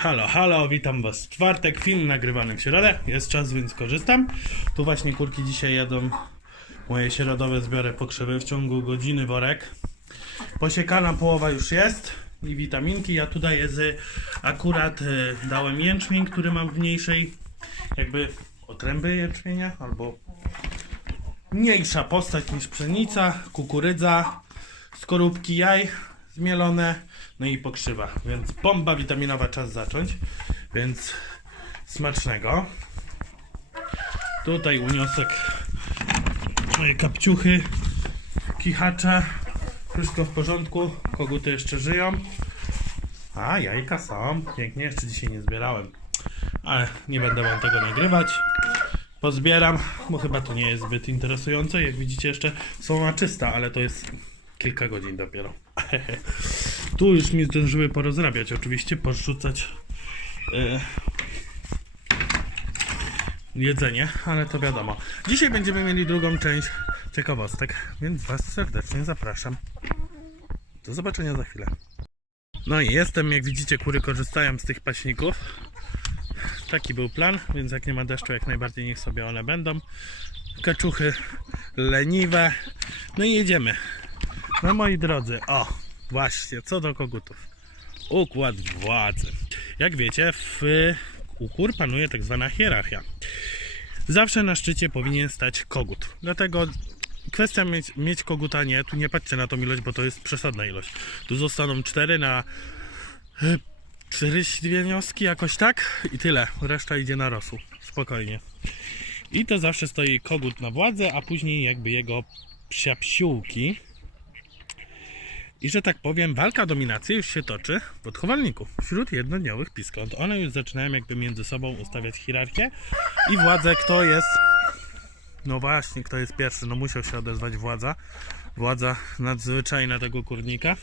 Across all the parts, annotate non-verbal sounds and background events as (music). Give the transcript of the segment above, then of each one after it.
Halo, halo, witam was. Czwartek, film nagrywany w środę, jest czas, więc korzystam. Tu właśnie kurki dzisiaj jadą. Moje środowe zbiory pokrzywy w ciągu godziny worek. Posiekana połowa już jest i witaminki, ja tu daję z, akurat y, dałem jęczmień, który mam w mniejszej jakby otręby jęczmienia, albo mniejsza postać niż pszenica, kukurydza, skorupki jaj zmielone, no i pokrzywa. Więc bomba witaminowa czas zacząć. Więc smacznego. Tutaj uniosek moje kapciuchy, kichacze. Wszystko w porządku. Koguty jeszcze żyją. A, jajka są. Pięknie, jeszcze dzisiaj nie zbierałem. Ale nie będę wam tego nagrywać. Pozbieram, bo chyba to nie jest zbyt interesujące. Jak widzicie, jeszcze są na czysta, ale to jest kilka godzin dopiero. (laughs) tu już mi zdążyły porozrabiać, oczywiście, porzucać e, jedzenie, ale to wiadomo. Dzisiaj będziemy mieli drugą część ciekawostek, więc Was serdecznie zapraszam. Do zobaczenia za chwilę. No i jestem, jak widzicie, kury korzystają z tych paśników. Taki był plan, więc jak nie ma deszczu, jak najbardziej niech sobie one będą. Kaczuchy leniwe. No i jedziemy. No moi drodzy, o, właśnie, co do kogutów. Układ władzy. Jak wiecie, w u kur panuje tak zwana hierarchia. Zawsze na szczycie powinien stać kogut. Dlatego kwestia mieć, mieć koguta nie, tu nie patrzcie na tą ilość, bo to jest przesadna ilość. Tu zostaną cztery na e, cztery wnioski jakoś tak i tyle. Reszta idzie na rosół. Spokojnie. I to zawsze stoi kogut na władzę, a później jakby jego psia psiółki. I że tak powiem, walka o dominację już się toczy w odchowalniku wśród jednodniowych piskąt. One już zaczynają jakby między sobą ustawiać hierarchię i władzę, kto jest. No właśnie, kto jest pierwszy? No musiał się odezwać władza. Władza nadzwyczajna tego kurnika.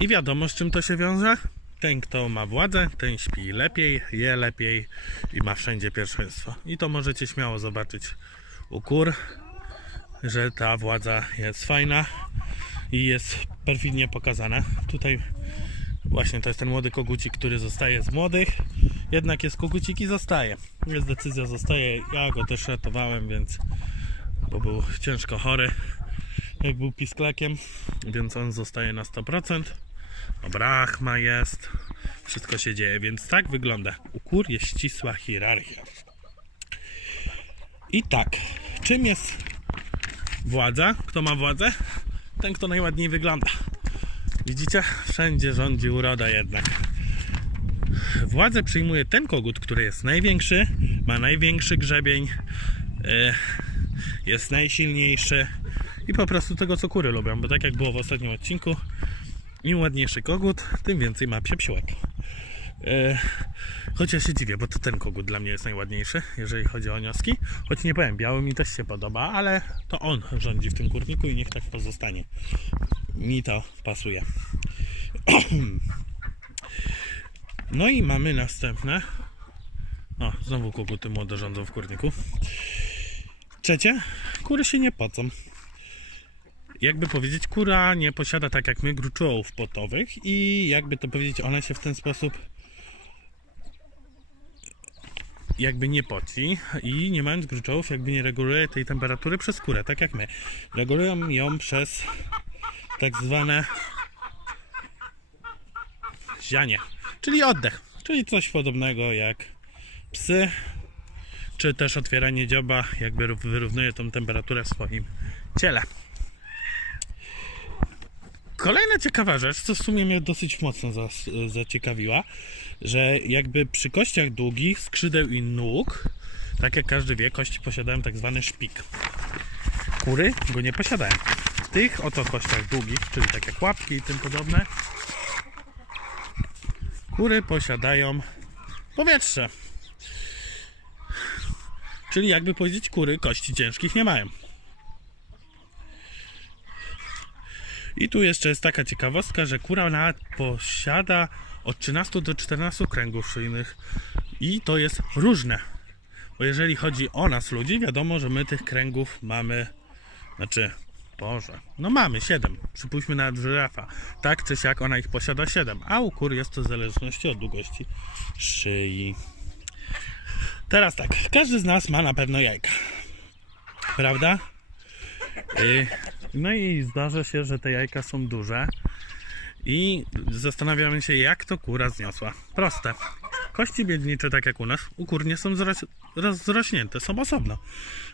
I wiadomo, z czym to się wiąże. Ten, kto ma władzę, ten śpi lepiej, je lepiej i ma wszędzie pierwszeństwo. I to możecie śmiało zobaczyć u kur, że ta władza jest fajna i jest perfidnie pokazane. Tutaj właśnie to jest ten młody kogucik, który zostaje z młodych. Jednak jest kogucik i zostaje. Jest decyzja, zostaje. Ja go też ratowałem, więc bo był ciężko chory, jak był pisklekiem, więc on zostaje na 100%. Brachma jest, wszystko się dzieje, więc tak wygląda. U kur jest ścisła hierarchia. I tak, czym jest władza? Kto ma władzę? Ten, kto najładniej wygląda. Widzicie? Wszędzie rządzi uroda jednak. Władzę przyjmuje ten kogut, który jest największy, ma największy grzebień, e, jest najsilniejszy i po prostu tego, co kury lubią, bo tak jak było w ostatnim odcinku, im ładniejszy kogut, tym więcej ma psiepsiłek. E, choć ja się dziwię, bo to ten kogut dla mnie jest najładniejszy, jeżeli chodzi o nioski. Choć nie powiem, biały mi też się podoba, ale to on rządzi w tym kurniku i niech tak pozostanie. Mi to pasuje. (clears throat) No i mamy następne. O, znowu koguty młode rządzą w kurniku. Trzecie, kury się nie pocą jakby powiedzieć, kura nie posiada tak jak my gruczołów potowych i jakby to powiedzieć, ona się w ten sposób jakby nie poci i nie mając gruczołów jakby nie reguluje tej temperatury przez skórę, tak jak my. Regulują ją przez tak zwane zianie, czyli oddech, czyli coś podobnego jak psy, czy też otwieranie dzioba jakby wyrównuje tą temperaturę w swoim ciele. Kolejna ciekawa rzecz, co w sumie mnie dosyć mocno zaciekawiła, że jakby przy kościach długich, skrzydeł i nóg, tak jak każdy wie, kości posiadają tak zwany szpik. Kury go nie posiadają. W tych oto kościach długich, czyli tak jak łapki i tym podobne, kury posiadają powietrze. Czyli jakby powiedzieć, kury kości ciężkich nie mają. I tu jeszcze jest taka ciekawostka, że kura nawet posiada od 13 do 14 kręgów szyjnych i to jest różne. Bo jeżeli chodzi o nas ludzi, wiadomo, że my tych kręgów mamy, znaczy Boże. No mamy 7. Przypuśćmy nawet żyrafa. Tak czy siak ona ich posiada 7. A u kur jest to w zależności od długości szyi. Teraz tak. Każdy z nas ma na pewno jajka. Prawda? Y, No i zdarza się, że te jajka są duże. I zastanawiamy się, jak to kura zniosła. Proste. Kości miednicze, tak jak u nas, u kur nie są zroś- rozrośnięte, są osobno.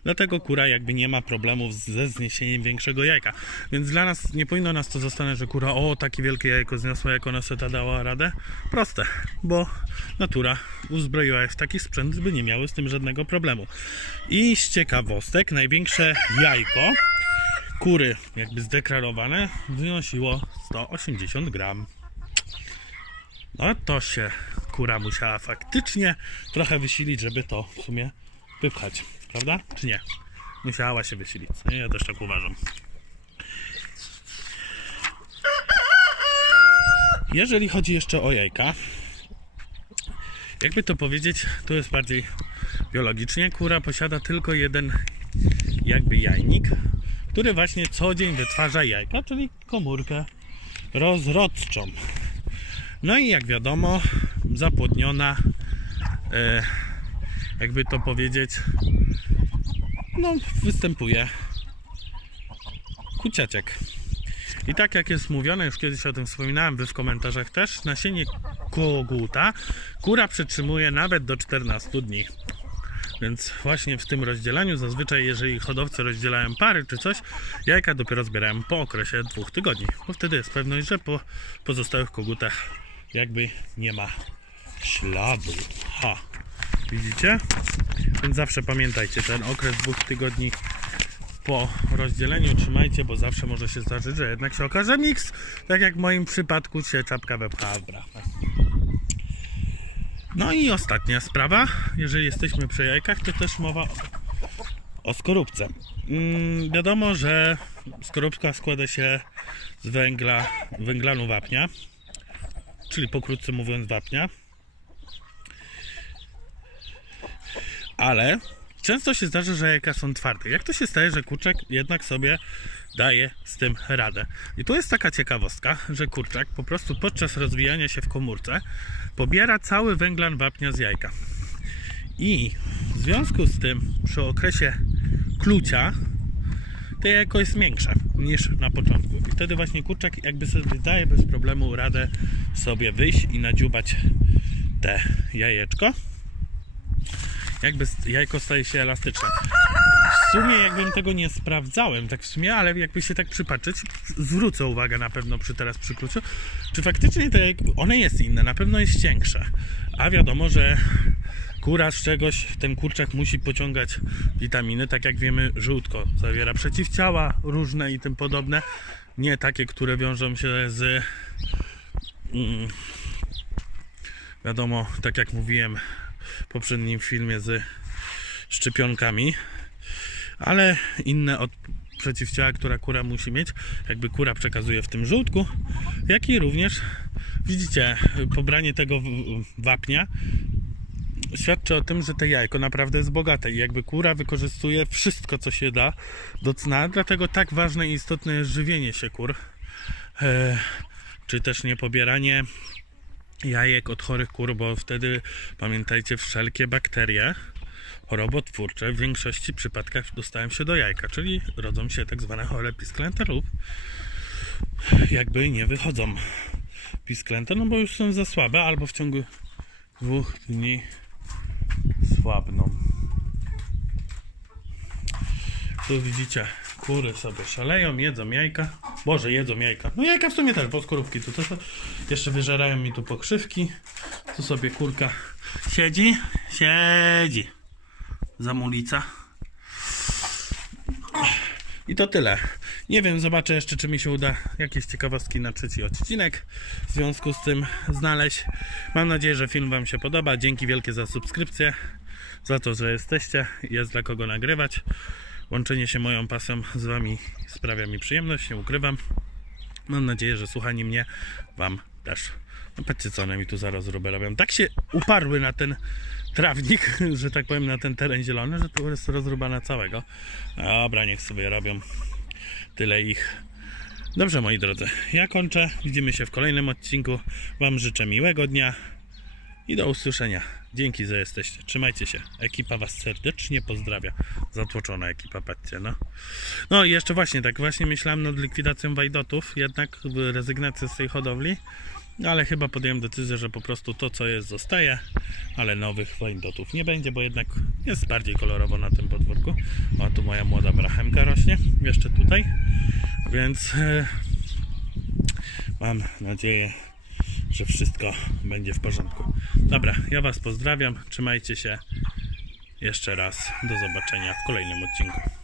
Dlatego kura jakby nie ma problemów ze zniesieniem większego jajka. Więc dla nas nie powinno nas to zastanawiać, że kura, o, takie wielkie jajko zniosła, jak ona sobie dała radę. Proste, bo natura uzbroiła je w taki sprzęt, by nie miały z tym żadnego problemu. I z ciekawostek, największe jajko kury, jakby zdeklarowane, wynosiło 180 gram. No to się kura musiała faktycznie trochę wysilić, żeby to w sumie wypchać, prawda? Czy nie? Musiała się wysilić. No, ja też tak uważam. Jeżeli chodzi jeszcze o jajka, jakby to powiedzieć, to jest bardziej biologicznie. Kura posiada tylko jeden jakby jajnik, który właśnie co dzień wytwarza jajka, czyli komórkę rozrodczą. No i jak wiadomo, zapłodniona, e, jakby to powiedzieć, no występuje kuciaczek. I tak jak jest mówione, już kiedyś o tym wspominałem, wy w komentarzach też, nasienie koguta kura przetrzymuje nawet do 14 dni. Więc właśnie w tym rozdzielaniu zazwyczaj, jeżeli hodowcy rozdzielają pary czy coś, jajka dopiero zbierają po okresie dwóch tygodni. Bo wtedy jest pewność, że po pozostałych kogutach jakby nie ma śladu. Ha! Widzicie? Więc zawsze pamiętajcie, ten okres dwóch tygodni po rozdzieleniu trzymajcie, bo zawsze może się zdarzyć, że jednak się okaże miks, tak jak w moim przypadku się czapka wepchała w brachę. No i ostatnia sprawa, jeżeli jesteśmy przy jajkach, to też mowa o, skorupce. Mm, wiadomo, że skorupka składa się z węgla, węglanu wapnia, czyli pokrótce mówiąc wapnia. Ale często się zdarza, że jajka są twarde. Jak to się staje, że kurczak jednak sobie daje z tym radę? I tu jest taka ciekawostka, że kurczak po prostu podczas rozwijania się w komórce pobiera cały węglan wapnia z jajka. I w związku z tym przy okresie klucia to jajko jest większe niż na początku. I wtedy właśnie kurczak jakby sobie daje bez problemu radę sobie wyjść i nadziubać te jajeczko. Jakby jajko staje się elastyczne. W sumie jakbym tego nie sprawdzałem, tak w sumie, ale jakby się tak przypatrzeć, zwrócę uwagę na pewno przy teraz przy kluczu, czy faktycznie to jak, one jest inne, na pewno jest cięższe. A wiadomo, że kura z czegoś, ten kurczak musi pociągać witaminy, tak jak wiemy, żółtko zawiera przeciwciała różne i tym podobne, nie takie, które wiążą się z mm, wiadomo, tak jak mówiłem poprzednim filmie z szczepionkami, ale inne od przeciwciała, która kura musi mieć, jakby kura przekazuje w tym żółtku, jak i również widzicie, pobranie tego wapnia świadczy o tym, że te jajko naprawdę jest bogate i jakby kura wykorzystuje wszystko, co się da do cna, dlatego tak ważne i istotne jest żywienie się kur, e, czy też nie pobieranie jajek od chorych kur, bo wtedy pamiętajcie, wszelkie bakterie chorobotwórcze w większości przypadkach dostają się do jajka, czyli rodzą się tak zwane chore pisklęta lub jakby nie wychodzą pisklęta, no bo już są za słabe albo w ciągu dwóch dni słabną. Tu widzicie, kury sobie szaleją, jedzą jajka. Boże, jedzą jajka. No jajka w sumie też, bo skorupki tu też jeszcze wyżerają mi tu pokrzywki. Tu sobie kurka siedzi, siedzi. Zamulica. I to tyle. Nie wiem, zobaczę jeszcze, czy mi się uda jakieś ciekawostki na trzeci odcinek w związku z tym znaleźć. Mam nadzieję, że film Wam się podoba. Dzięki wielkie za subskrypcję, za to, że jesteście. Jest dla kogo nagrywać. Łączenie się moją pasją z Wami sprawia mi przyjemność, nie ukrywam. Mam nadzieję, że słuchanie mnie Wam też. No patrzcie, co one mi tu zaraz zrobią. robią. Tak się uparły na ten trawnik, (laughs) że tak powiem, na ten teren zielony, że tu jest rozrubana całego. Dobra, niech sobie robią. tyle ich. Dobrze, moi drodzy, ja kończę. Widzimy się w kolejnym odcinku. Wam życzę miłego dnia i do usłyszenia. Dzięki, że jesteście. Trzymajcie się. Ekipa Was serdecznie pozdrawia. Zatłoczona ekipa, patrzcie, no. No i jeszcze właśnie, tak właśnie myślałem nad likwidacją wajdotów, jednak rezygnację z tej hodowli, ale chyba podjąłem decyzję, że po prostu to, co jest, zostaje, ale nowych wajdotów nie będzie, bo jednak jest bardziej kolorowo na tym podwórku. O, tu moja młoda brachemka rośnie, jeszcze tutaj, więc e, mam nadzieję, że wszystko będzie w porządku. Dobra, ja Was pozdrawiam, trzymajcie się. Jeszcze raz do zobaczenia w kolejnym odcinku.